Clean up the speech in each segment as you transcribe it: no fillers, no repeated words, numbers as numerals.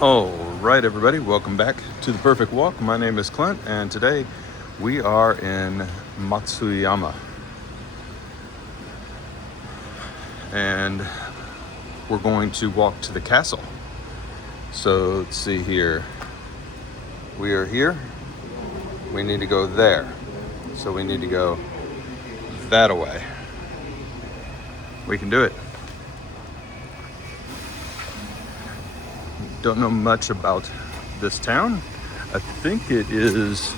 All right, everybody, welcome back to The Perfect Walk. My name is Clint, and today we are in Matsuyama. And we're going to walk to the castle. So let's see here. We are here. We need to go there. So we need to go that away. We can do it. Don't know much about this town. I think it is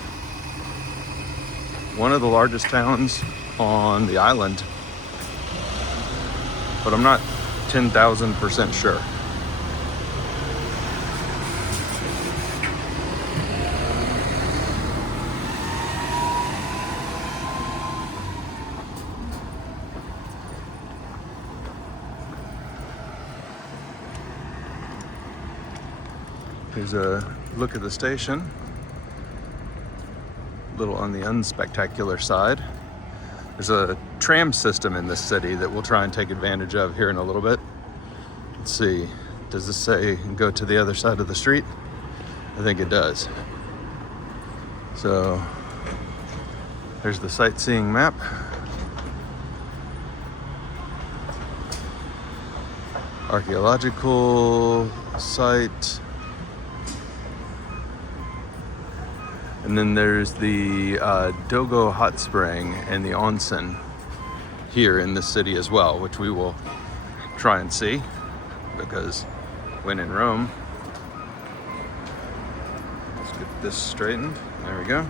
one of the largest towns on the island, but I'm not 10,000% sure. Here's a look at the station. A little on the unspectacular side. There's a tram system in this city that we'll try and take advantage of here in a little bit. Let's see, does this say go to the other side of the street? I think it does. So there's the sightseeing map. Archaeological site. And then there's the Dogo hot spring and the onsen here in this city as well, which we will try and see because when in Rome. Let's get this straightened. There we go.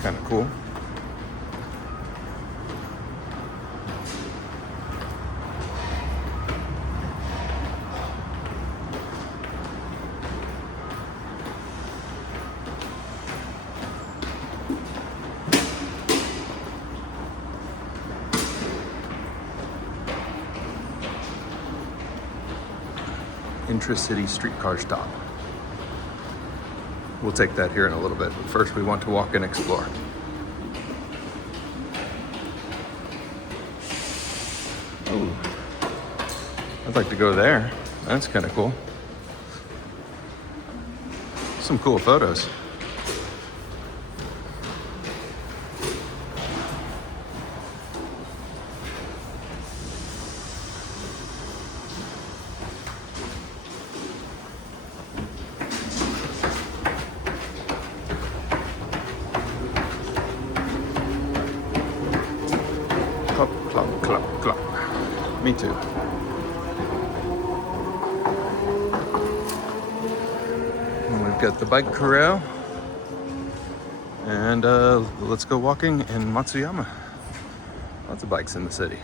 Kind of cool. Intra-city streetcar stop. We'll take that here in a little bit, but first we want to walk and explore. Oh, I'd like to go there. That's kind of cool. Some cool photos. Clop, clop, clop, clop. Me too. And we've got the bike corral. And let's go walking in Matsuyama. Lots of bikes in the city.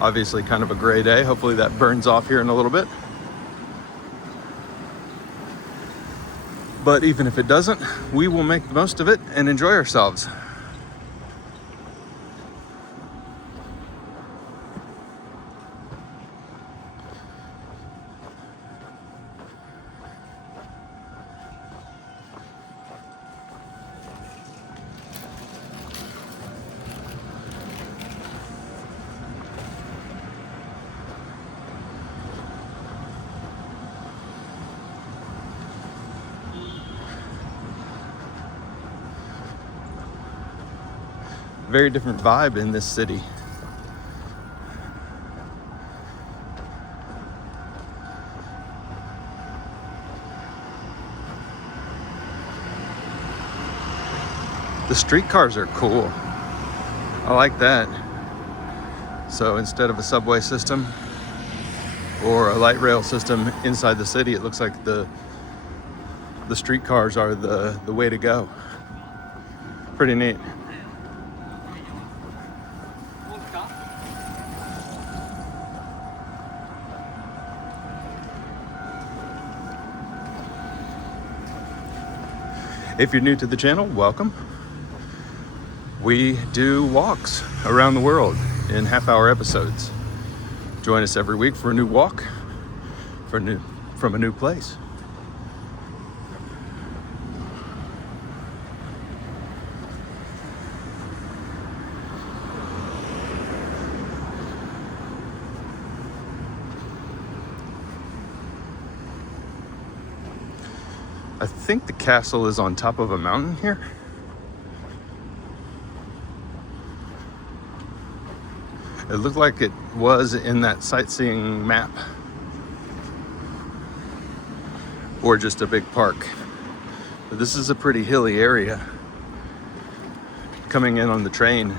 Obviously kind of a gray day. Hopefully that burns off here in a little bit. But even if it doesn't, we will make the most of it and enjoy ourselves. Very different vibe in this city. The streetcars are cool. I like that. So instead of a subway system or a light rail system inside the city, it looks like the streetcars are the way to go. Pretty neat. If you're new to the channel, welcome. We do walks around the world in half-hour episodes. Join us every week for a new walk from a new place. I think the castle is on top of a mountain here. It looked like it was in that sightseeing map. Or just a big park. But this is a pretty hilly area. Coming in on the train,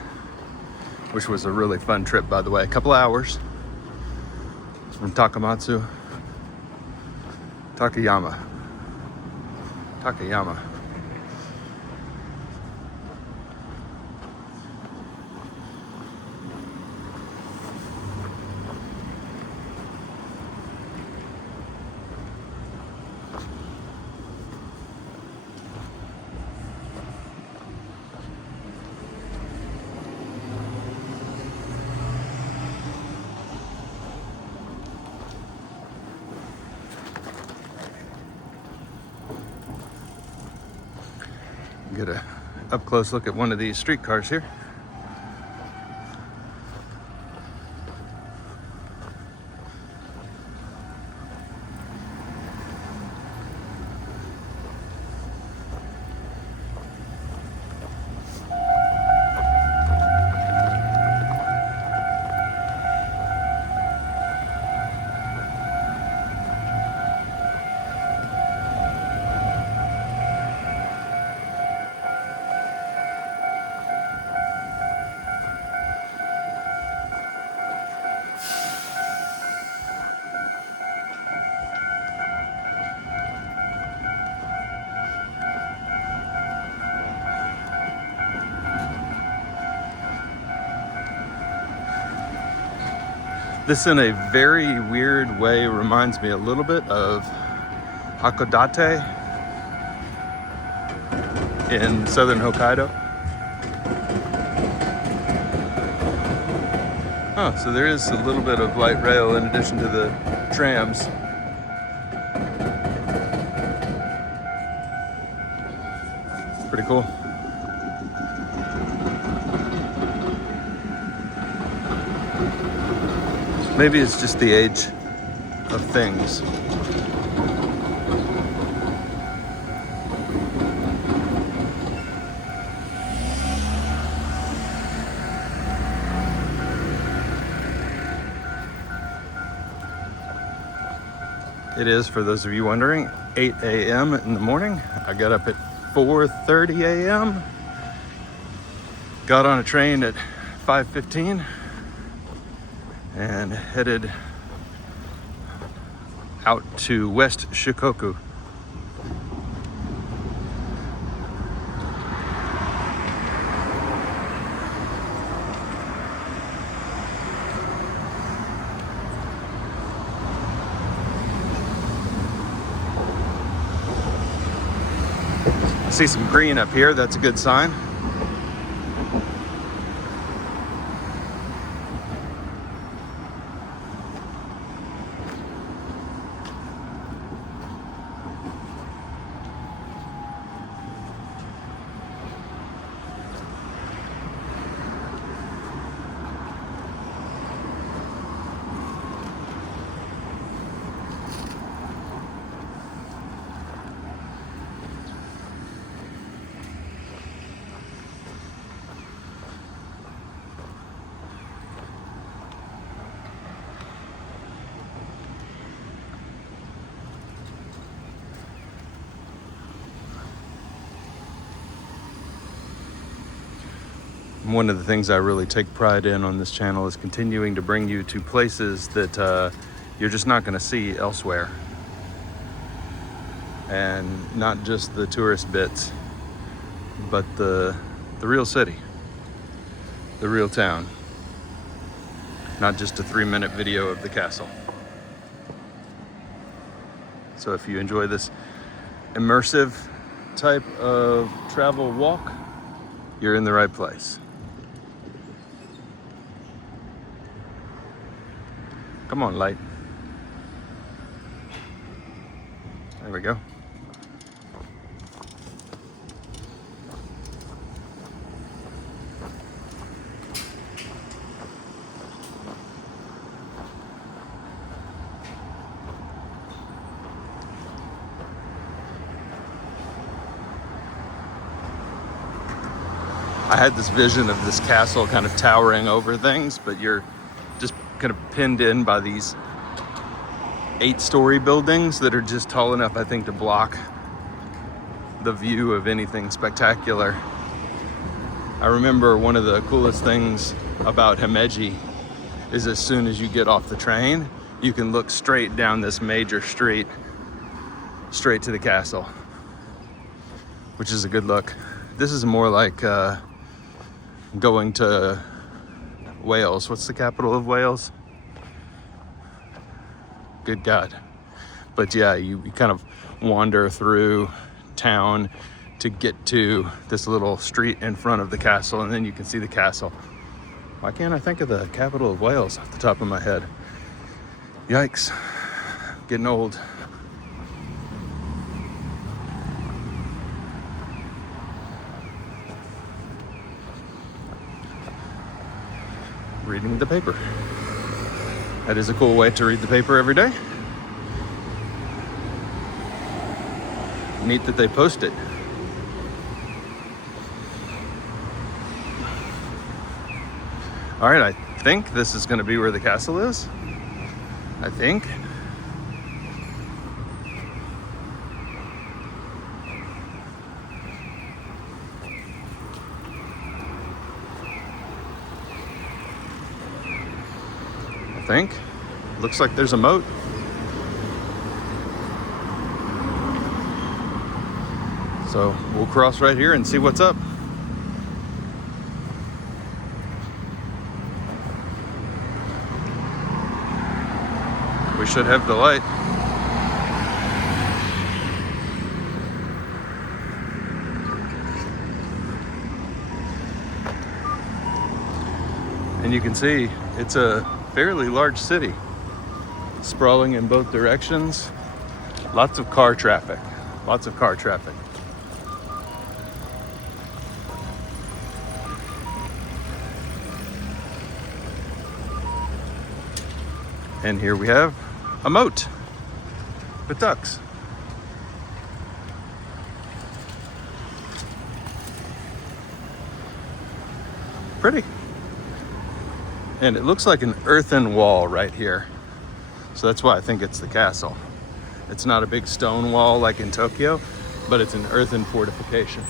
which was a really fun trip, by the way. A couple hours from Takayama. Get a up close look at one of these streetcars here. This, in a very weird way, reminds me a little bit of Hakodate in southern Hokkaido. Oh, so there is a little bit of light rail in addition to the trams. Pretty cool. Maybe it's just the age of things. It is, for those of you wondering, 8 a.m. in the morning. I got up at 4:30 a.m. Got on a train at 5:15 and headed out to West Shikoku. I see some green up here, that's a good sign. One of the things I really take pride in on this channel is continuing to bring you to places that you're just not going to see elsewhere. And not just the tourist bits, but the real city, the real town. Not just a 3-minute video of the castle. So if you enjoy this immersive type of travel walk, you're in the right place. Come on, light. There we go. I had this vision of this castle kind of towering over things, but you're just kind of pinned in by these 8-story buildings that are just tall enough, I think, to block the view of anything spectacular. I remember one of the coolest things about Himeji is as soon as you get off the train, you can look straight down this major street, straight to the castle, which is a good look. This is more like going to Wales. What's the capital of Wales? Good God. But yeah, you kind of wander through town to get to this little street in front of the castle, and then you can see the castle. Why can't I think of the capital of Wales off the top of my head? Yikes. Getting old. Reading the paper. That is a cool way to read the paper every day. Neat that they post it. All right, I think this is going to be where the castle is. I think. Looks like there's a moat. So we'll cross right here and see what's up. We should have the light. And you can see it's a fairly large city, sprawling in both directions. Lots of car traffic. And here we have a moat with ducks. Pretty. And it looks like an earthen wall right here. So that's why I think it's the castle. It's not a big stone wall like in Tokyo, but it's an earthen fortification.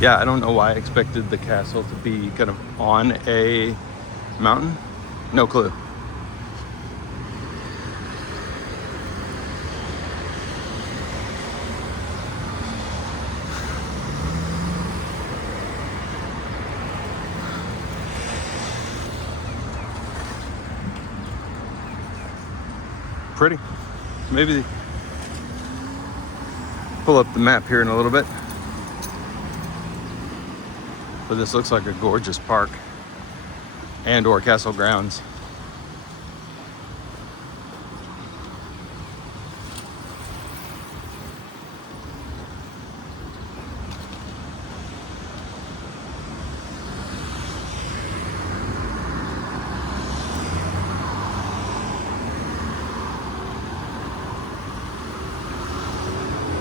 Yeah, I don't know why I expected the castle to be kind of on a mountain. No clue. Pretty. Maybe pull up the map here in a little bit. But this looks like a gorgeous park and or castle grounds.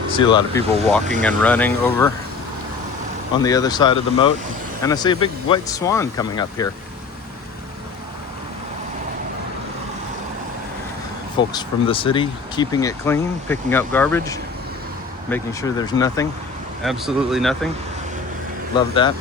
See a lot of people walking and running over on the other side of the moat, and I see a big white swan coming up here. Folks from the city keeping it clean, picking up garbage, making sure there's nothing, absolutely nothing. Love that.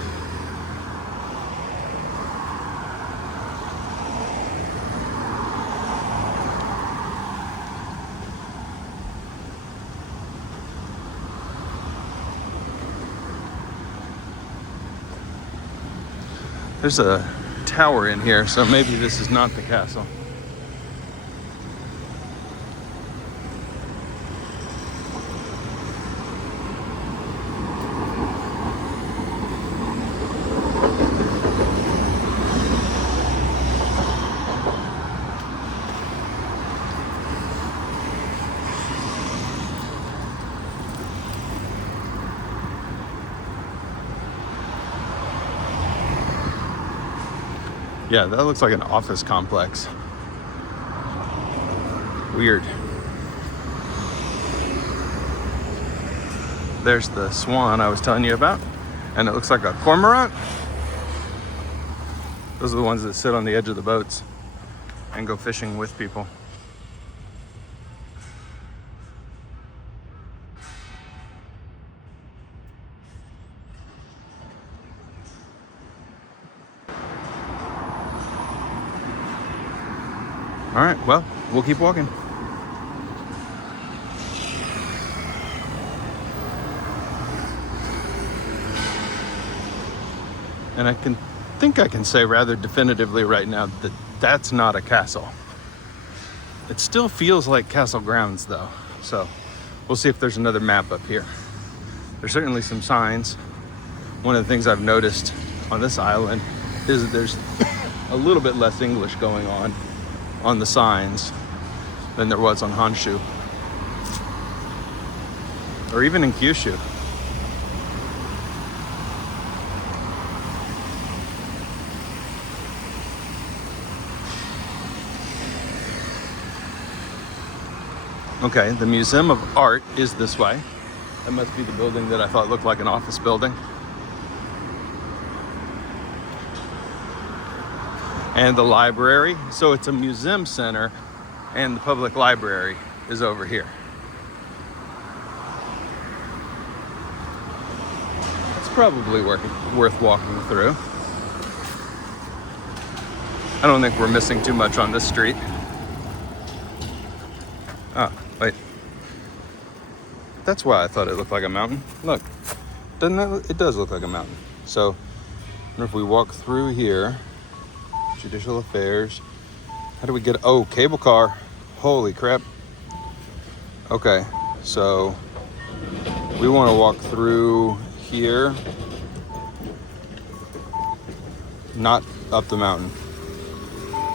There's a tower in here, so maybe this is not the castle. Yeah, that looks like an office complex. Weird. There's the swan I was telling you about, and it looks like a cormorant. Those are the ones that sit on the edge of the boats and go fishing with people. All right, well, we'll keep walking. And I think I can say rather definitively right now that that's not a castle. It still feels like castle grounds though. So we'll see if there's another map up here. There's certainly some signs. One of the things I've noticed on this island is that there's a little bit less English going on the signs than there was on Honshu. Or even in Kyushu. Okay, the Museum of Art is this way. That must be the building that I thought looked like an office building. And the library, so it's a museum center, and the public library is over here. It's probably worth walking through. I don't think we're missing too much on this street. Oh, wait. That's why I thought it looked like a mountain. Look, doesn't that? It does look like a mountain. So, if we walk through here, Judicial Affairs. How do we get? Oh, cable car. Holy crap. Okay, so we want to walk through here, not up the mountain.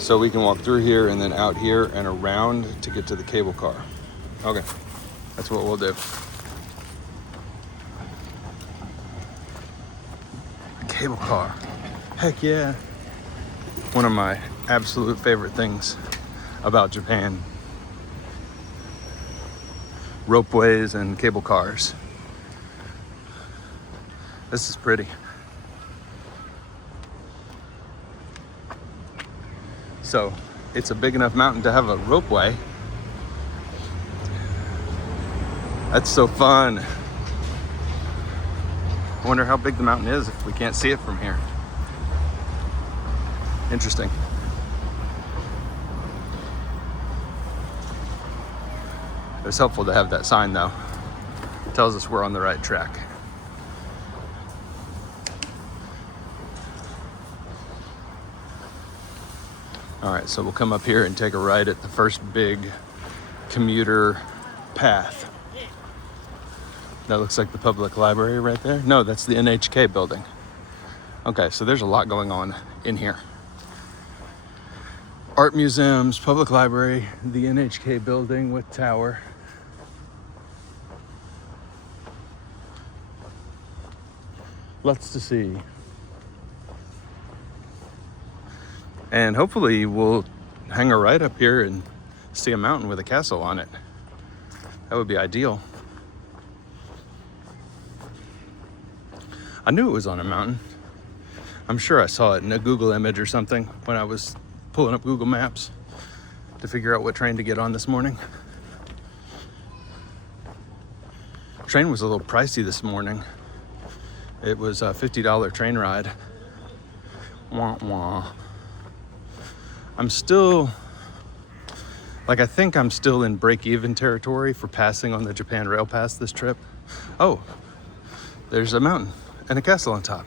So we can walk through here and then out here and around to get to the cable car. Okay, that's what we'll do. Cable car. Heck yeah. One of my absolute favorite things about Japan. Ropeways and cable cars. This is pretty. So it's a big enough mountain to have a ropeway. That's so fun. I wonder how big the mountain is if we can't see it from here. Interesting. It was helpful to have that sign though. It tells us we're on the right track. All right, so we'll come up here and take a ride at the first big commuter path. That looks like the public library right there. No, that's the NHK building. Okay, so there's a lot going on in here. Art museums, public library, the NHK building with tower. Lots to see. And hopefully we'll hang a ride up here and see a mountain with a castle on it. That would be ideal. I knew it was on a mountain. I'm sure I saw it in a Google image or something when I was pulling up Google Maps to figure out what train to get on this morning. Train was a little pricey this morning. It was a $50 train ride. Wah wah. I'm still, I think I'm still in break-even territory for passing on the Japan Rail Pass this trip. Oh, there's a mountain and a castle on top.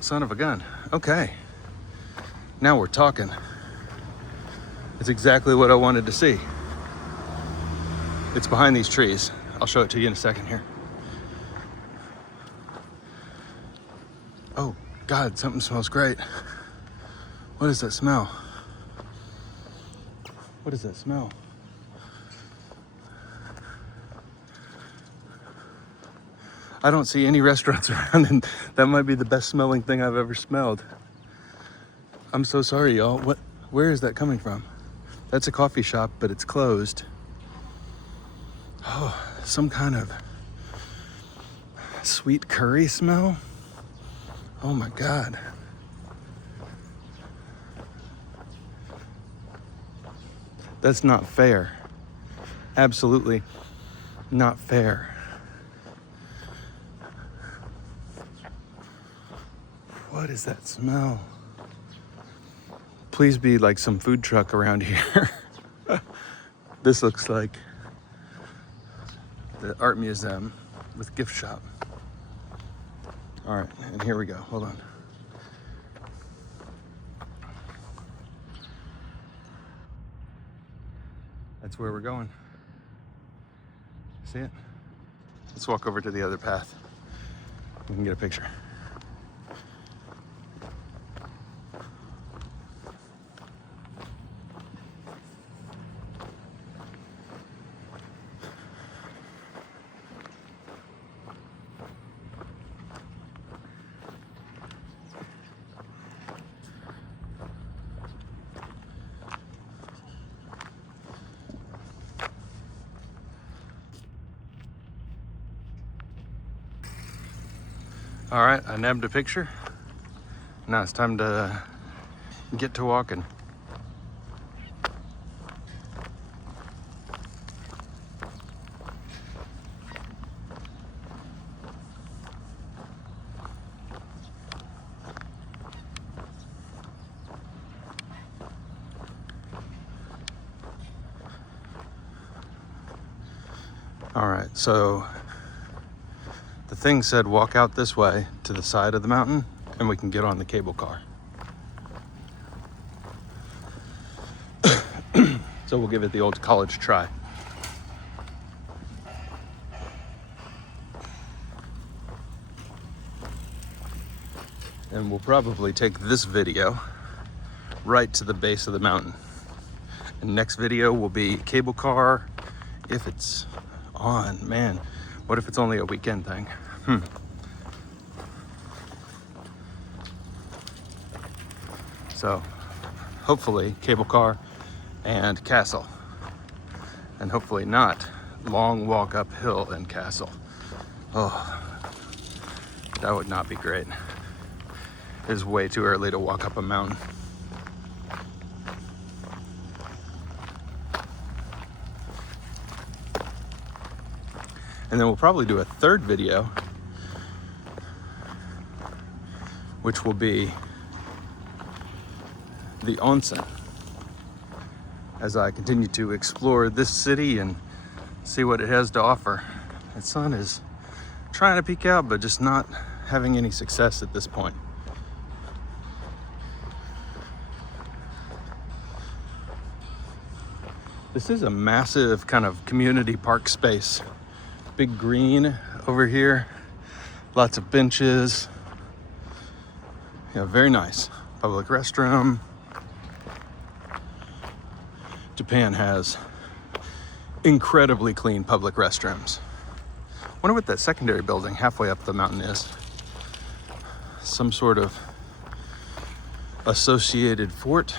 Son of a gun. Okay. Now we're talking. It's exactly what I wanted to see. It's behind these trees. I'll show it to you in a second here. Oh, God, something smells great. What is that smell? What is that smell? I don't see any restaurants around, and that might be the best smelling thing I've ever smelled. I'm so sorry, y'all. Where is that coming from? That's a coffee shop, but it's closed. Oh, some kind of sweet curry smell. Oh my God. That's not fair. Absolutely not fair. What is that smell? Please be like some food truck around here. This looks like the art museum with gift shop. All right, and here we go. Hold on. That's where we're going. See it? Let's walk over to the other path. We can get a picture. All right, I nabbed a picture. Now it's time to get to walking. All right, so the thing said walk out this way to the side of the mountain and we can get on the cable car. So we'll give it the old college try. And we'll probably take this video right to the base of the mountain. And next video will be cable car, if it's on. Man, what if it's only a weekend thing? So hopefully cable car and castle, and hopefully not long walk uphill and castle. Oh, that would not be great. It is way too early to walk up a mountain. And then we'll probably do a third video, which will be the onsen, as I continue to explore this city and see what it has to offer. The sun is trying to peek out, but just not having any success at this point. This is a massive kind of community park space. Big green over here, lots of benches. Yeah, very nice. Public restroom. Japan has incredibly clean public restrooms. Wonder what that secondary building halfway up the mountain is. Some sort of associated fort,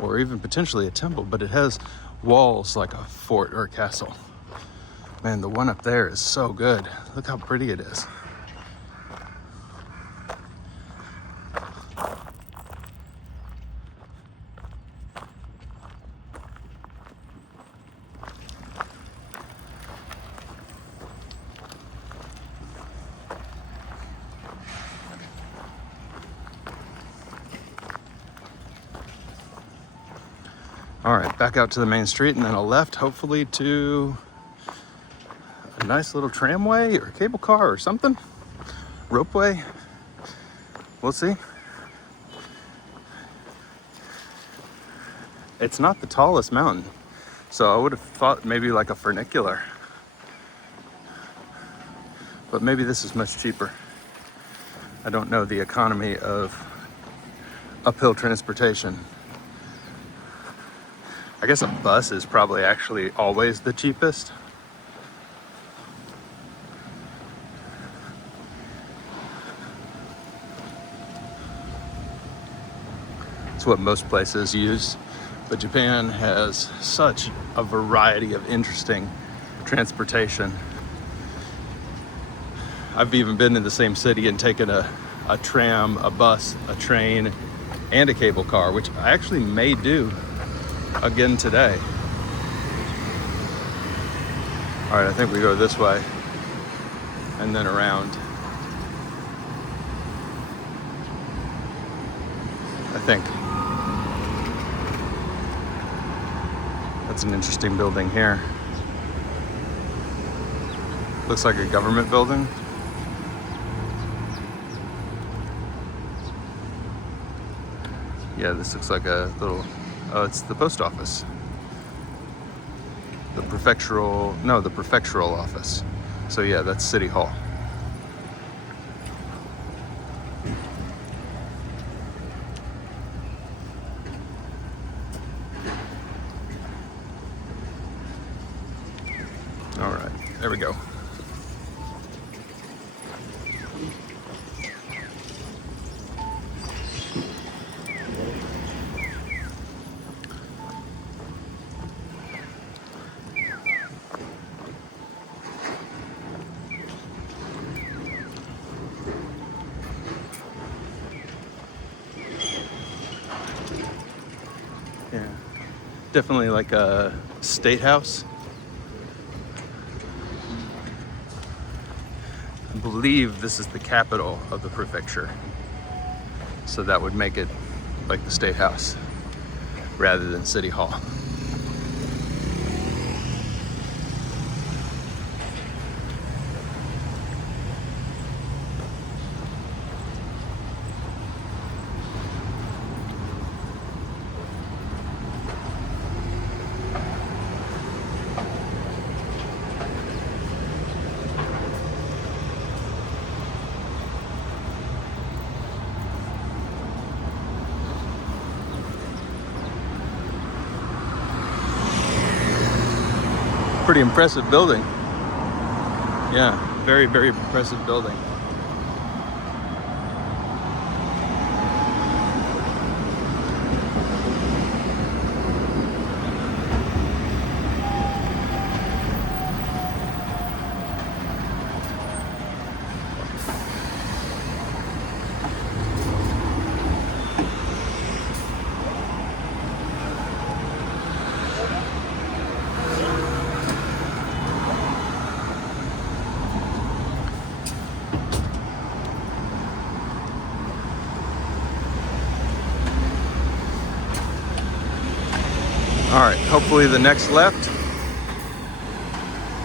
or even potentially a temple, but it has walls like a fort or a castle. Man, the one up there is so good. Look how pretty it is. All right, back out to the main street and then a left, hopefully to a nice little tramway or cable car or something. Ropeway. We'll see. It's not the tallest mountain, so I would have thought maybe like a funicular. But maybe this is much cheaper. I don't know the economy of uphill transportation. I guess a bus is probably actually always the cheapest. what most places use. But Japan has such a variety of interesting transportation. I've even been in the same city and taken a tram, a bus, a train, and a cable car, which I actually may do again today. All right, I think we go this way and then around. I think. That's an interesting building here. Looks like a government building. Yeah, this looks like a little, oh, it's the post office. The prefectural office. So yeah, that's City Hall. All right, there we go. Yeah, definitely like a state house. I believe this is the capital of the prefecture. So that would make it like the state house rather than City Hall. Pretty impressive building. Yeah, very, very impressive building. All right, hopefully the next left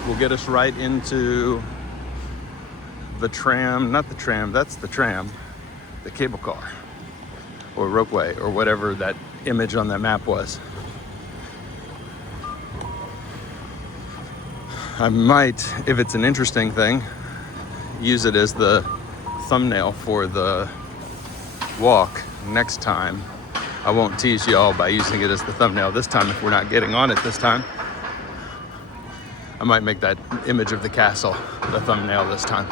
will get us right into the tram, not the tram, that's the tram, the cable car or ropeway or whatever that image on that map was. I might, if it's an interesting thing, use it as the thumbnail for the walk next time. I won't tease y'all by using it as the thumbnail this time if we're not getting on it this time. I might make that image of the castle the thumbnail this time.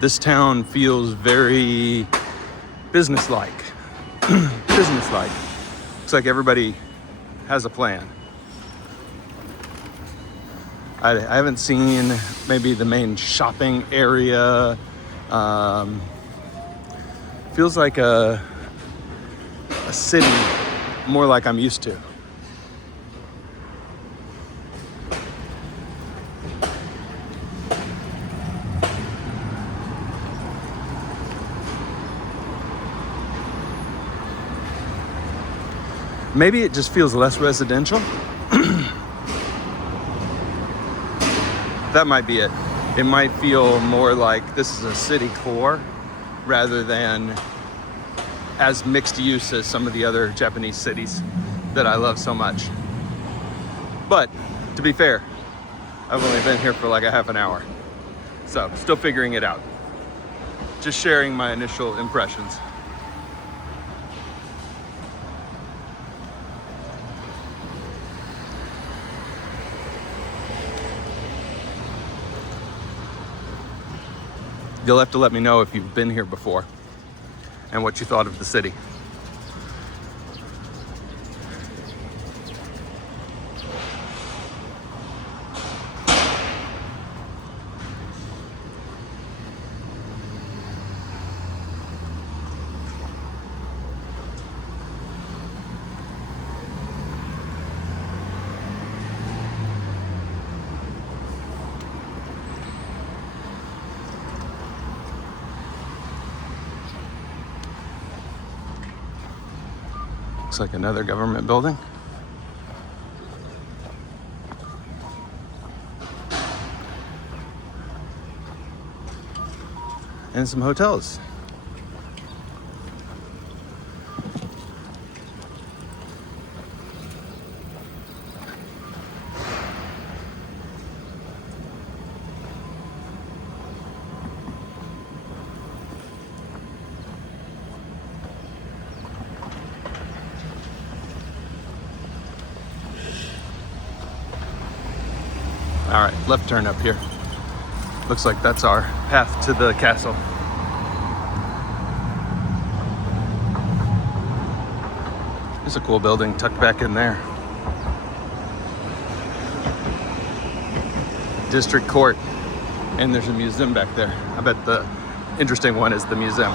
This town feels very businesslike. Businesslike. Looks like everybody has a plan. I haven't seen maybe the main shopping area. Feels like a city more like I'm used to. Maybe it just feels less residential. That might be it. It might feel more like this is a city core rather than as mixed use as some of the other Japanese cities that I love so much. But to be fair, I've only been here for like a half an hour. So still figuring it out. Just sharing my initial impressions. You'll have to let me know if you've been here before and what you thought of the city. Looks like another government building. And some hotels. All right, left turn up here. Looks like that's our path to the castle. It's a cool building tucked back in there. District Court, and there's a museum back there. I bet the interesting one is the museum.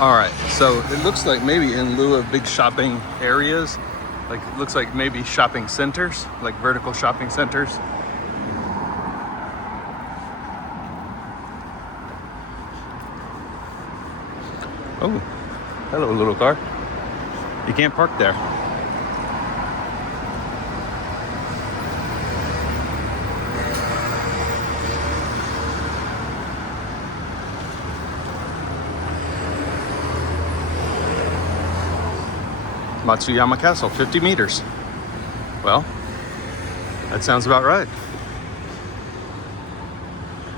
All right, so it looks like maybe in lieu of big shopping areas, like it looks like maybe shopping centers, like vertical shopping centers. Oh, hello, little car. You can't park there. Matsuyama Castle, 50 meters. Well, that sounds about right.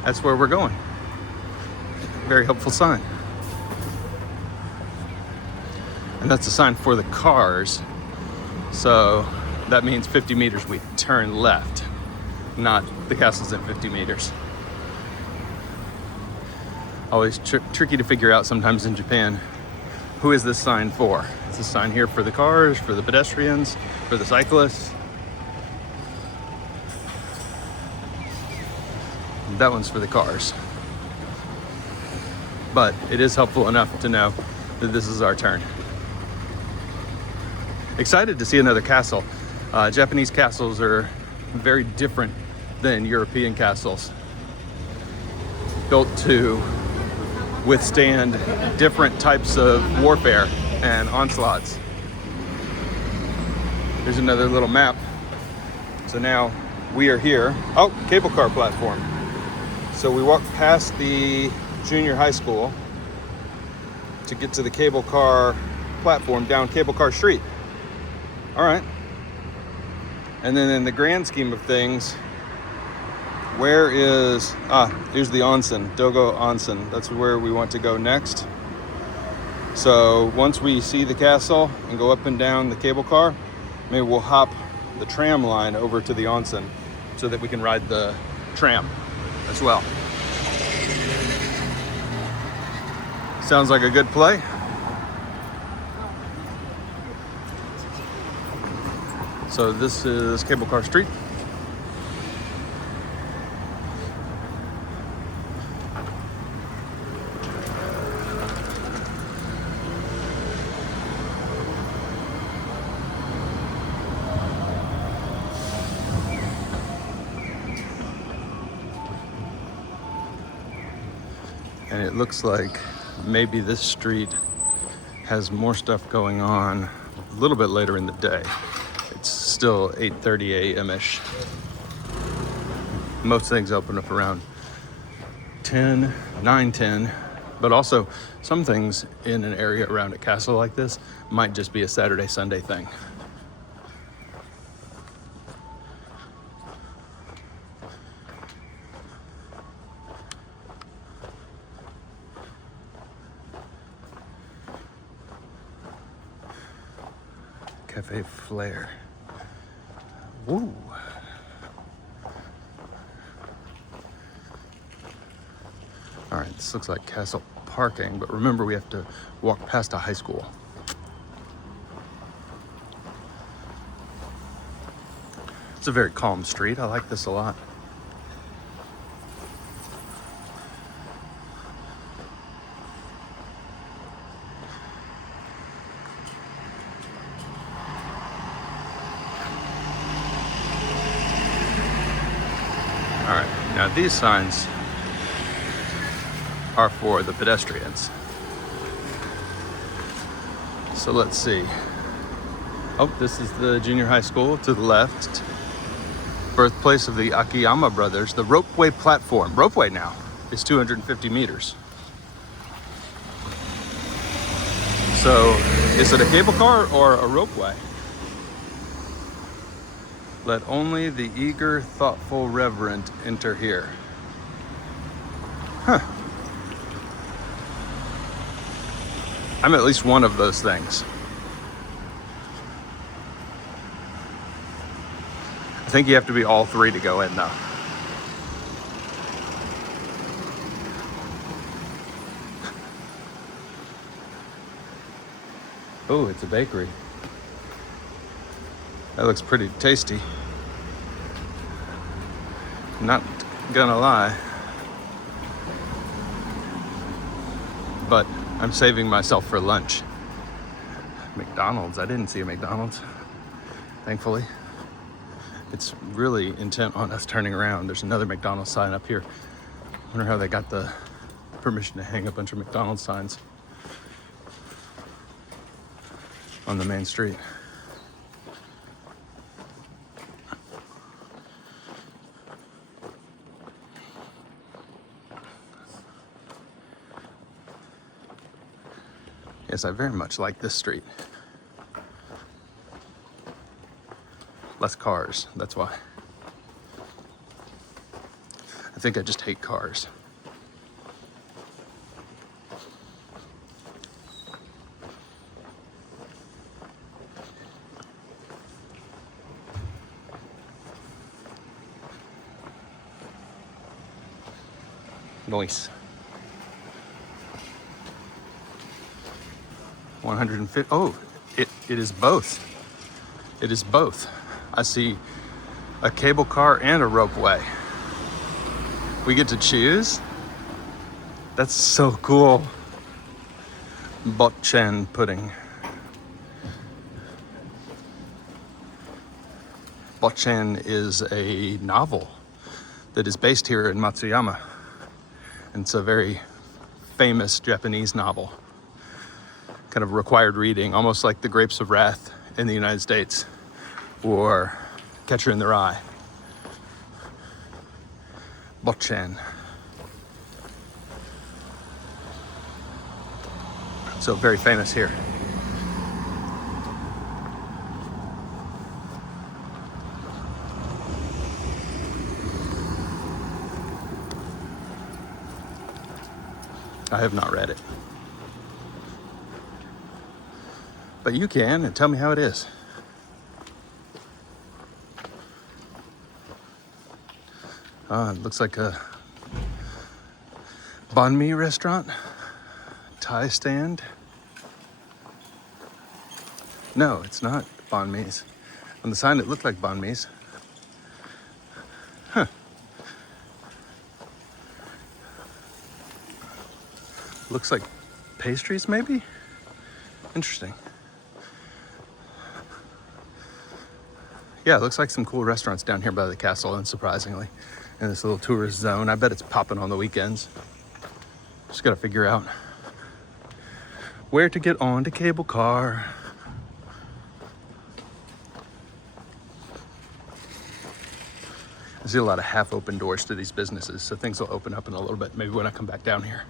That's where we're going. Very helpful sign. And that's a sign for the cars. So that means 50 meters we turn left, not the castle's at 50 meters. Always tricky to figure out sometimes in Japan. Who is this sign for? Is this sign here for the cars, for the pedestrians, for the cyclists? That one's for the cars. But it is helpful enough to know that this is our turn. Excited to see another castle. Japanese castles are very different than European castles. Built to withstand different types of warfare and onslaughts. There's another little map. So now we are here. Oh, cable car platform. So we walked past the junior high school to get to the cable car platform down Cable Car Street. All right. And then in the grand scheme of things, where is, here's the onsen, Dogo Onsen. That's where we want to go next. So once we see the castle and go up and down the cable car, maybe we'll hop the tram line over to the onsen so that we can ride the tram as well. Sounds like a good play. So this is Cable Car Street. And it looks like maybe this street has more stuff going on a little bit later in the day. It's still 8:30 a.m.-ish. Most things open up around 10, 9, 10, but also some things in an area around a castle like this might just be a Saturday, Sunday thing. Cafe Flair. Woo. All right, this looks like Castle parking, but remember we have to walk past a high school. It's a very calm street. I like this a lot. All right, now these signs are for the pedestrians. So let's see. Oh, this is the junior high school to the left. Birthplace of the Akiyama brothers. The ropeway platform, ropeway now, is 250 meters. So is it a cable car or a ropeway? Let only the eager, thoughtful, reverent enter here. Huh. I'm at least one of those things. I think you have to be all three to go in though. Oh, it's a bakery. That looks pretty tasty. Not gonna lie. But I'm saving myself for lunch. McDonald's. I didn't see a McDonald's, thankfully. It's really intent on us turning around. There's another McDonald's sign up here. I wonder how they got the permission to hang a bunch of McDonald's signs on the main street. Yes, I very much like this street. Less cars, that's why. I think I just hate cars. Nice. 150. Oh, it is both. It is both. I see a cable car and a ropeway. We get to choose. That's so cool. Botchan pudding. Botchan is a novel that is based here in Matsuyama. And it's a very famous Japanese novel. Kind of required reading, almost like The Grapes of Wrath in the United States, or Catcher in the Rye. Botchan. So very famous here. I have not read it. But you can, and tell me how it is. It looks like a banh mi restaurant, Thai stand. No, it's not banh mi's. On the sign it looked like banh mi's. Huh. Looks like pastries maybe? Interesting. Yeah, it looks like some cool restaurants down here by the castle, unsurprisingly. In this little tourist zone. I bet it's popping on the weekends. Just gotta figure out where to get on to cable car. I see a lot of half open doors to these businesses, so things will open up in a little bit, maybe when I come back down here.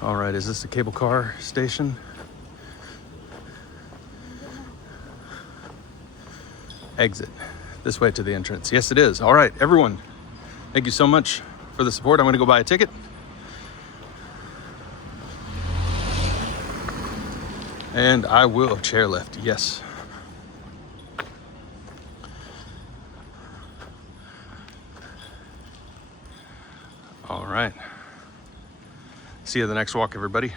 All right, is this a cable car station? Exit. This way to the entrance. Yes, it is. All right, everyone. Thank you so much for the support. I'm gonna go buy a ticket. And I will chairlift, yes. See you at the next walk, everybody.